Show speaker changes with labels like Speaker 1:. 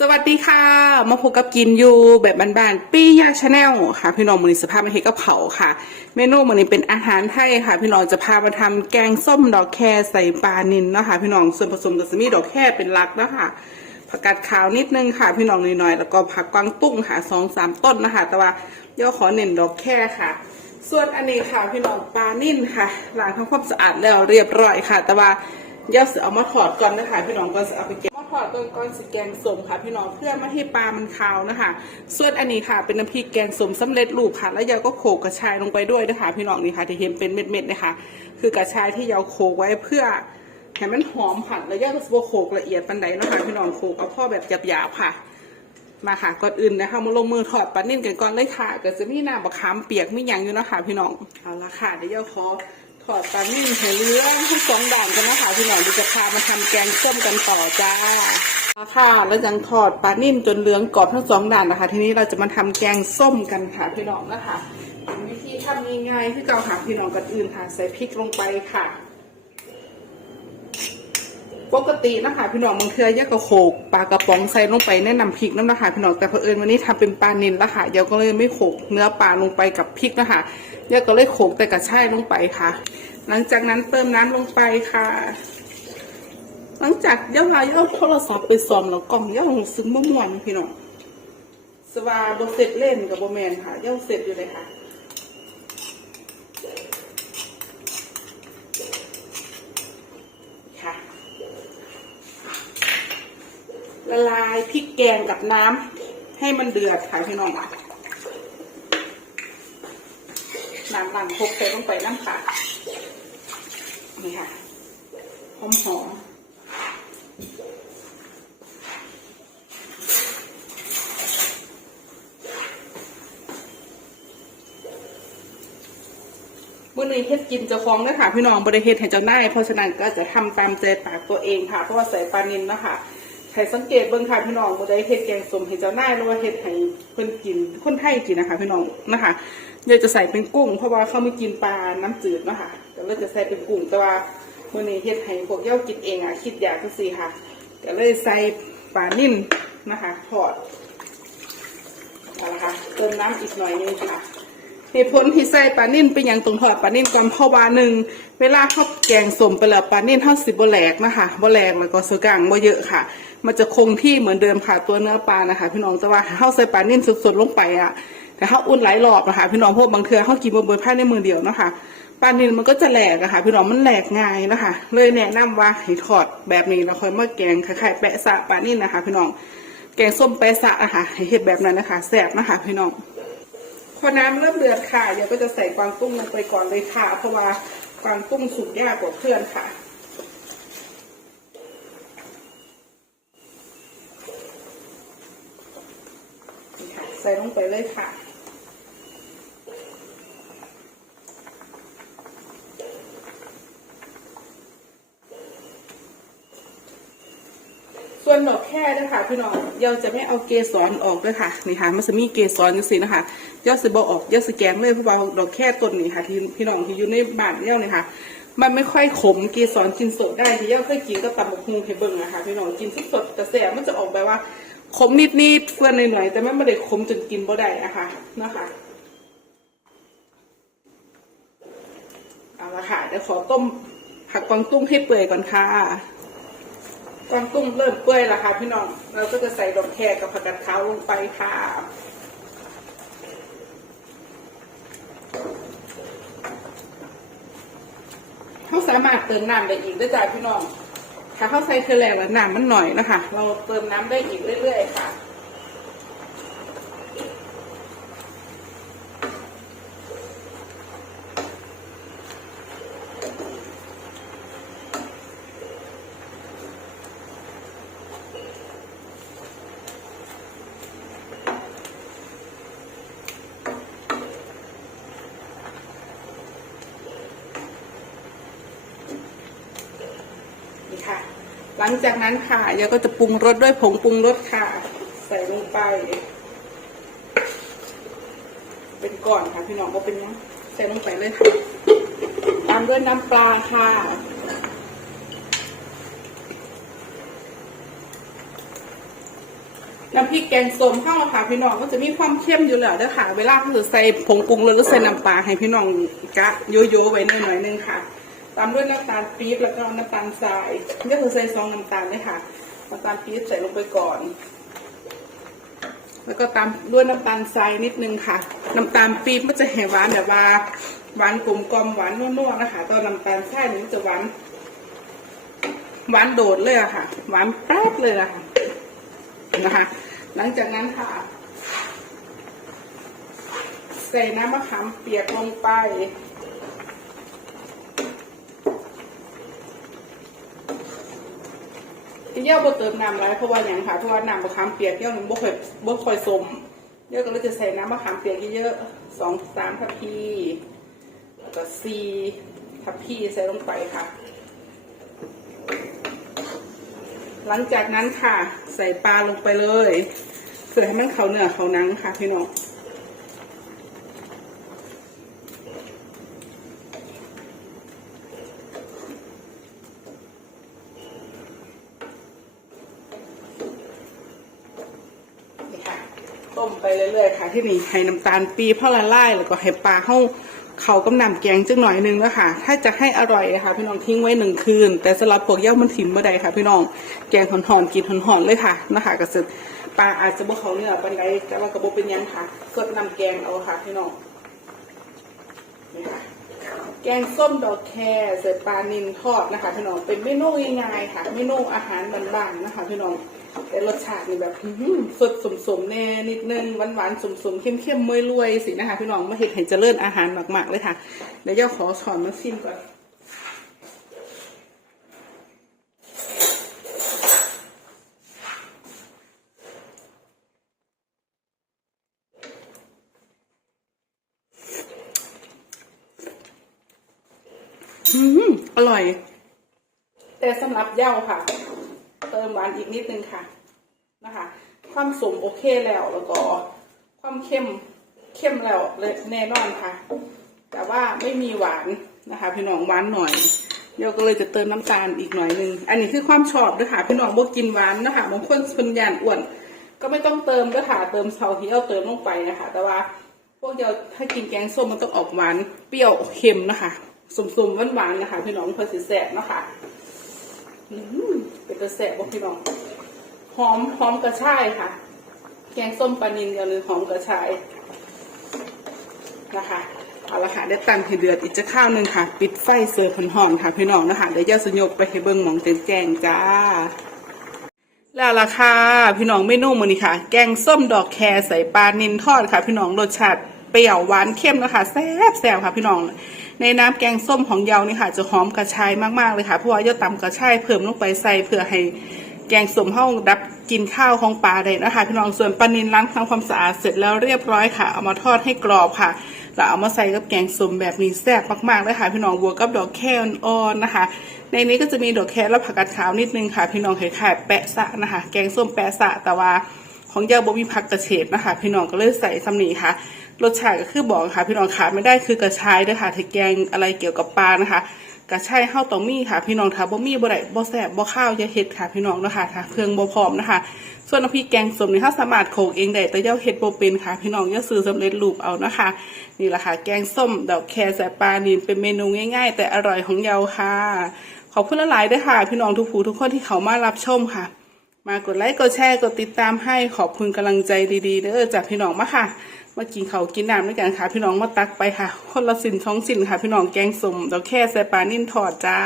Speaker 1: สวัสดีค่ะ มาพบกับกินยูแบบบ้านๆปี้ยาชาแนลค่ะ พี่น้องมือนี้สภาพมันเทกับเผาค่ะ เมนูมือนี้เป็นอาหารไทยค่ะ พี่น้องจะพามาทำแกงส้มดอกแครใส่ปลานิลเนาะคะพี่น้องส่วนผสมก็จะมีดอกแครเป็นหลักเนาะคะผักกาดขาวนิดนึงค่ะ พี่น้องน่อยๆแล้วก็ผักกวางตุ้งค่ะสองสามต้นนะคะแต่ว่าเดี๋ยวขอเน้นดอกแครค่ะ ส่วนอันนี้ค่ะพี่น้องปลานิ่นค่ะล้างทำความสะอาดแล้วเรียบร้อยค่ะ แต่ว่าเดี๋ยวสิเอามาถอดก่อนนะคะพี่น้องก่อนสิเอาไปเก็บ มาถอดก่อนก่อนสิแกงสมค่ะ พี่น้องเพื่อไม่ให้ปลามันคาวนะคะ ส่วนอันนี้ค่ะ เป็นน้ำพริกแกงสมสำเร็จรูปค่ะ แล้วยาก็โขกกระชายลงไปด้วยนะคะ พี่น้องนี่ค่ะที่เห็นเป็นเม็ดๆนะคะ คือกระชายที่ยาโขกไว้เพื่อให้มันหอมค่ะแล้วยาก็สโขกละเอียดปันใดนะคะพี่น้องโขกเอาพ่อแบบหยาบๆค่ะมาค่ะก่อนอื่นนะคะมาลงมือถอดปลานิ่มกันก่อนเลยค่ะก็จะมีน้ำบะขามเปียกมีหยังอยู่นะคะพี่น้องเอาละค่ะเดี๋ยวขอ ถอดปลานิ่มให้เหลืองทั้งสองด่านกันนะคะพี่น้องเดี๋ยวจะพามาทำแกงส้มกันต่อจ้าค่ะแล้วยังถอดปลานิ่มจนเหลืองกรอบทั้งสองด่านนะคะ ทีนี้เราจะมาทำแกงส้มกันค่ะพี่น้องนะคะเป็นวิธีทำง่ายๆที่เก่าหาพี่น้องกันอื่นค่ะ ใส่พริกลงไปค่ะปกตินะคะพี่น้องบางเทื่อยกกระโขกปลากระป๋องใส่ลงไปแนะนำพริกน้ำนะคะพี่น้องแต่เผอิญวันนี้ทำเป็นปลานิลละค่ะเดี๋ยวก็เลยไม่โขกเนื้อปลาลงไปกับพริกนะคะ เดี๋ยก็เลยโขกแต่กระช่ายลงไปค่ะ หลังจากนั้นเติมน้ำลงไปค่ะ หลังจากเยวเราเอาโทรศัพท์ไปซ่อมแล้วกล่องเดี๋ยวรู้สึกม่วนพี่น้องสว่าบเสร็จเล่นกับโบแมนค่ะเดี๋ยวเสร็จอยู่เลยค่ะค่ะละลายพริกแกงกับน้ำให้มันเดือดค่ะพี่น้อง น้ำหลังพกใส่ลงไปน้ำค่ะนี่ค่ะหอมหอมเมื่อนี้เฮ็ดกินเจะคล้าของด้ค่ะพี่น้องบริเฮ็ดให้เจ้านายเพราะฉะนั้นก็จะทำตามใจปากตัวเองค่ะ เพราะว่าใส่ปลานิลนะคะให้สังเกตเบิ่งค่ะพี่น้องบ่ได้เฮ็ดแกงสมให้เจ้านายหรือว่าเฮ็ดให้เพิ่นกินคนไทยกินนะคะ พี่น้องนะคะ เดี๋ยวจะใส่เป็นกุ้ง เพราะว่าเขาไม่กินปลาน้ำจืดนะคะก็เลยจะใส่เป็นกุ้งแต่ว่ามื้อนี้เฮ็ดให้พวกเย้ากินเองอะคิดอยากจังซี่ค่ะก็เลยใส่ปลานิ่มนะคะทอดเอาละค่ะเติมน้ำอีกหน่อยนึงค่ะเหตุผลที่ใส่ปลานิ่นเป็นอย่างตรงทอดปลานิ่นก่อนเพราะว่าหนึ่งเวลาเขาแกงสมไปแล้วปลานิ่นเท่าสิบโบแหลกนะคะโบแหลกแล้วก็สกังโบเยอะค่ะ มันจะคงที่เหมือนเดิมค่ะตัวเนื้อปลานะคะ พี่น้องแต่ว่าเขาใส่ปลานิ่นสดๆลงไปอะ แต่ถ้าอุ่นหลายรอบนะคะพี่น้องพวกบางเทือเขากินบนเบอร์ผ้าในมือเดียวนะคะปลานินมันก็จะแหลกอะค่ะ พี่น้องมันแหลกง่ายนะคะ เลยแนะนำว่าให้ทอดแบบนี้แล้วค่อยมาแกงคล้ายๆแปะสะปลานินนะคะ พี่น้องแกงส้มแปะสะนะคะให้เห็ดแบบนั้นนะคะแซ่บนะคะพี่น้องพอน้ำเริ่มเดือดค่ะเดี๋ยวก็จะใส่กวางตุ้งลงไปก่อนเลยค่ะ เพราะว่ากวางตุ้งสุกยากกว่าเพื่อนค่ะ นี่ค่ะ ใส่ลงไปเลยค่ะ ส่วนดอกแค่นะคะพี่น้องเยาจะไม่เอาเกสรออกด้วยค่ะนี่ค่ะมันจะมีเกสรจังซี่นะคะเยาสิบออกเยาสิแกงเลยเพราะว่าดอกแค่ต้นนี้ค่ะที่พี่น้องที่อยู่ในบ้านเนี่ยนะคะมันไม่ค่อยขมเกสรกินสดได้ที่เยาเคยกินก็ตำบักฮุงให้เบิ่งนะคะพี่น้องกินสดแต่แสบมันจะออกแบบว่า ขมนิดๆเฟื่อนหน่อยๆแต่มันไม่ได้ขมจนกินบ่ได้อะคะนะคะเอาละค่ะเดี๋ยวขอต้มผักกวางตุ้งให้เปื่อยก่อนค่ะกวางตุ้งเริ่มเปื่อยแล้วค่ะพี่น้อง เราก็จะใส่ดอกแครกับผักกาดขาวลงไปค่ะเขาสามารถเติมน้ำได้อีกได้จ้าพี่น้อง ถ้าเขาใส่เทอแรกแล้วน้ำมันหน่อยนะคะ เราเติมน้ำได้อีกเรื่อย ๆ ค่ะ นี่ค่ะ ห ลังจากนั้นค่ะเดี๋ยก็จะปรุงรสด้วยผงปรุงรสค่ะ ใส่ลงไป เป็นก่อนค่ะพี่น้องก็เป็นนะใส่ลงไปเลยค่ะตามด้วยน้ำปลาค่ะน้ำพริกแกงส้มเข้าค่ะพี่น้องก็จะมีความเข้มอยู่แล้วด้อค่ะ เวลาเขาจะใส่ผงปรุงรสหรือใส่น้ำปลาให้พี่น้องกะโยโย่ไว้หน่อยๆนึงค่ะ ตามด้วยน้ำตาลปี๊บแล้วก็น้ำตาลทรายก็คือใส่ซองน้ำตาลเลยค่ะน้ำตาลปี๊บใส่ลงไปก่อน แล้วก็ตามด้วยน้ำตาลทรายนิดนึงค่ะ น้ำตาลปี๊บมันจะแห้หวานแบบว่าหวานกลมกลอมหวานนัวๆนะคะตอนน้ำตาลทรายมันจะหวานหวานโดดเลยอะค่ะ หวานแป๊บเลยอะค่ะนะคะ หลังจากนั้นค่ะ ใส่น้ำมะขามเปียกลงไป เย่าบ่เติมน้ำไรเพราะว่าอย่างค่ะเพราะว่าน้ำมะขามเปียกเย่ามันบ่ค่อยบ่ค่อยสมเย่าก็เลยจะใส่น้ำมะขามเปียกเยอะๆสองสามทัพพีแล้วก็สี่ทัพพีใส่ลงไปค่ะ หลังจากนั้นค่ะ ใส่ปลาลงไปเลยเพื่อให้มันเขาเนื้อเขาหนังค่ะพี่น้อง นี่ค่ะต้มไปเรื่อยๆค่ะ ที่นี่ให้น้ำตาลปีเพราละลายแล้วก็ให้ปลาเข้าเขากำนำแกงจังหน่อยนึงแล้วค่ะถ้าจะให้อร่อยนะคะพี่น้องทิ้งไว้หนึ่งคืน แต่สำหรับพวกเย่ามันถิ่มเมื่อใดค่ะ พี่น้องแกงหอนๆกินหอนๆเลยค่ะนะคะกระสึกปลาอาจจะบ่เขาเนื้อปันใดแต่ว่ากระบอกเป็นยังค่ะสดนำแกงเอาค่ะพี่น้องนี่ค่ะแกงส้มดอกแครใส่ปลานิลทอดนะคะพี่น้องเป็นเมนูง่ายๆค่ะเมนูอาหารบ้านๆนะคะพี่น้อง แต่รสชาตินี่แบบอื้อหือสดสมแน่นิดนึงหวานๆสมๆเข้มๆมวยรวยสินะคะ พี่น้องมาเห็ดให้เจริญอาหารมากๆเลยค่ะ เดี๋ยวเจ้าขอสอนมาซิมก่อนอร่อย แต่สำหรับเย้าค่ะ เติมหวานอีกนิดนึงค่ะนะคะ ความสมโอเคแล้วแล้วก็ความเข้มเข้มแล้วเลยแน่นอนค่ะ แต่ว่าไม่มีหวานนะคะพี่น้องหวานหน่อยเดี๋ยวก็เลยจะเติมน้ำตาลอีกหน่อยนึง อันนี้คือความชอบด้วยค่ะพี่น้องบ่กินหวานนะคะบางคนเป็นยานอ้วน ก็ไม่ต้องเติมด้วยค่ะเติมเซาที่เอาเติมลงไปนะคะ แต่ว่าพวกเราถ้ากินแกงส้มมันต้องออกหวานเปรี้ยวเค็มนะคะสมๆหวานๆนะคะ พี่น้องเพื่อสิแสบนะคะ อืมเป็นกระแสบอกพี่น้อง หอมหอมกระชายค่ะ แกงส้มปลานิลอย่าลืมหอมกระชายนะคะเอาละค่ะได้ตันให้เดือดอีกจะข้าวหนึ่งค่ะ ปิดไฟเสิร์ฟหอนๆค่ะพี่น้องนะคะเดี๋ยวจะสยบไปให้เบิ้งหมองแจ้งจ้า แล้วล่ะค่ะพี่น้องเมนูมื้อนี้ค่ะ แกงส้มดอกแครใส่ปลานิลทอดค่ะ พี่น้องรสชาติเปรี้ยวหวานเข้มนะคะแซ่บแซ่บค่ะพี่น้อง ในน้ำแกงส้มของเยานี่ค่ะ จะหอมกระชายมากๆเลยค่ะ เพราะว่าเยาตำกระชายเพิ่มลงไปใส่เพื่อให้แกงส้มเฮาดับกินข้าวของปลาได้นะคะพี่น้องส่วนปลานิลล้างทำความสะอาดเสร็จแล้วเรียบร้อยค่ะ เอามาทอดให้กรอบค่ะแล้วเอามาใส่กับแกงส้มแบบนี้แซ่บมากๆเลยค่ะ พี่น้องบวกกับดอกแครอ่อนนะคะ ในนี้ก็จะมีดอกแครและผักกาดขาวนิดนึงค่ะ พี่น้องคล้ายๆแปะสะนะคะ แกงส้มแปะสะแต่ว่าของเจ้าบ่มีผักกระเฉดนะคะ พี่น้องก็เลยใส่สำนีค่ะ รสชาติก็คือบอกค่ะ พี่น้องขาดไม่ได้คือกระชายด้วยค่ะถ้าแกงอะไรเกี่ยวกับปลานะคะกระชายข้าวต้องมี่ค่ะ พี่น้องถ้าบ่มี่บ่ได้บ่แซ่บบ่ข้าวอย่าเฮ็ดค่ะ พี่น้องนะคะถ้าเครื่องบ่พร้อมนะคะ ส่วนน้ำพริกแกงส้มนี่ถ้าสามารถโขลกเองได้แต่ย่าเฮ็ดบ่เป็นค่ะ พี่น้องอย่าซื้อสำเร็จรูปเอานะคะ นี่แหละค่ะ แกงส้มดอกแครใส่ปลานิลเป็นเมนูง่าย ๆ แต่อร่อยของเยาค่ะ ขอบคุณหลายๆด้วยค่ะ พี่น้องทุกผู้ทุกคนที่เขามารับชมค่ะมากดไลค์กดแชร์กดติดตามให้ขอบคุณกำลังใจดีๆเด้อจากพี่น้องมาค่ะ มากินเขากินน้ำด้วยกันค่ะ พี่น้องมาตักไปค่ะคนละสินท้องสินค่ะ พี่น้องแกงสมดอกแค่ใส่ปลานิ่นทอดจ้า